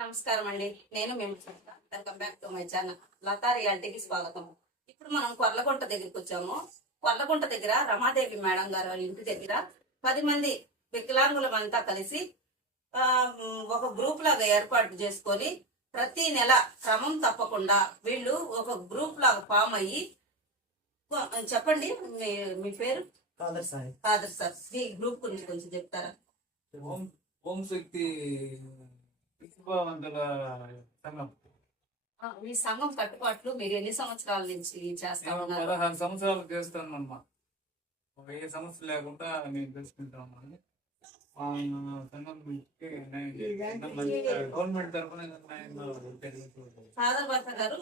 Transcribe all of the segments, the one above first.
నమస్కారం అండి. నేను welcome back to my channel Latha రియాలిటీకి స్వాగతం. ఇప్పుడు మనం కొర్లగుంట దగ్గరికి వచ్చాము. కొర్లగుంట దగ్గర రమాదేవి మేడం గారు వాళ్ళ ఇంటి దగ్గర 10 మంది వికలాంగులమంతా కలిసి ఒక గ్రూప్ లాగా ఏర్పాటు చేసుకొని ప్రతి నెల క్రమం తప్పకుండా వీళ్ళు ఒక గ్రూప్ లాగా ఫామ్ అయ్యి చెప్పండి మీ పేరు? Father sir. ఈ గ్రూప్ గురించి కొంచెం చెప్తారా? ఓం శక్తి సంఘం. ఈ సంఘం కట్టుబాట్లు మీరు ఎన్ని సంవత్సరాల నుంచి చేస్తా ఉన్నారు? 16 సంవత్సరాలు చేస్తానమ్మా. ఏ సమస్య లేకుండా నేను తెలుసుకుంటామని గవర్నమెంట్ తరఫున ఫాదర్ భర్త గారు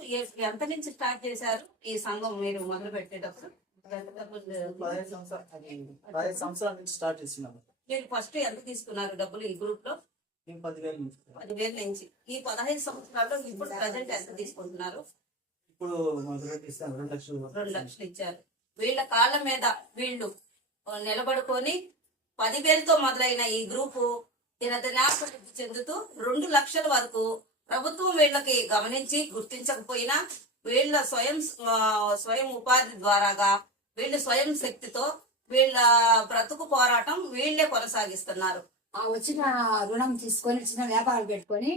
ఎంత నుంచి స్టార్ట్ చేశారు ఈ సంఘం మీరు మొదలు పెట్టేటప్పుడు? 15 సంవత్సరాల నుంచి స్టార్ట్ చేస్తున్నాము. మీరు ఫస్ట్ ఎంత తీసుకున్నారు డబ్బులు ఈ గ్రూప్ లో? 10,000 నుంచి. ఈ 15 సంవత్సరాల్లో ఇప్పుడు ప్రజెంట్ ఎంత తీసుకుంటున్నారు? ఇప్పుడు 2 లక్షలు ఇచ్చారు. వీళ్ళ కాళ్ళ మీద వీళ్ళు నిలబడుకొని 10,000తో మొదలైన ఈ గ్రూపు దినదినాభివృద్ధి చెందుతూ 2 లక్షల వరకు ప్రభుత్వం వీళ్ళకి గమనించి గుర్తించకపోయినా వీళ్ళ స్వయం ఉపాధి ద్వారాగా వీళ్ళు స్వయం శక్తితో వీళ్ళ బ్రతుకు పోరాటం వీళ్ళే కొనసాగిస్తున్నారు. వచ్చిన రుణం తీసుకొని చిన్న వ్యాపారాలు పెట్టుకొని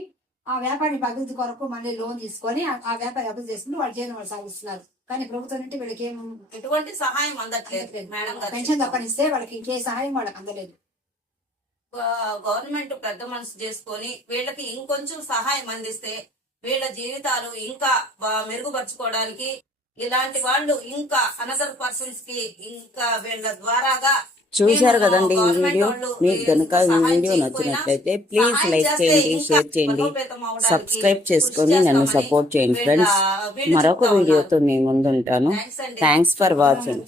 ఆ వ్యాపారి అభివృద్ధి కొరకు మళ్ళీ లోన్ తీసుకొని ఆ వ్యాపారి అభివృద్ధి చేసుకుని వాళ్ళ జీవనం వాళ్ళు సాగిస్తున్నారు. కానీ ప్రభుత్వం నుండి వీళ్ళకి ఎటువంటి సహాయం అందట్లేదు. పెన్షన్ తప్పనిస్తే వాళ్ళకి ఇంకే సహాయం వాళ్ళకి అందలేదు. గవర్నమెంట్ పెద్ద మనసు చేసుకొని వీళ్ళకి ఇంకొంచెం సహాయం అందిస్తే వీళ్ళ జీవితాలు ఇంకా మెరుగుపరుచుకోవడానికి ఇలాంటి వాళ్ళు ఇంకా అనదర్ పర్సన్స్ కి ఇంకా వీళ్ళ ద్వారాగా చూశారు కదండి ఈ వీడియో. మీకు కనుక ఈ వీడియో నచ్చినట్లయితే ప్లీజ్ లైక్ చేయండి, షేర్ చేయండి, సబ్స్క్రైబ్ చేసుకొని నన్ను సపోర్ట్ చేయండి ఫ్రెండ్స్. మరొక వీడియోతో మీ ముందుంటాను. Thanks for watching.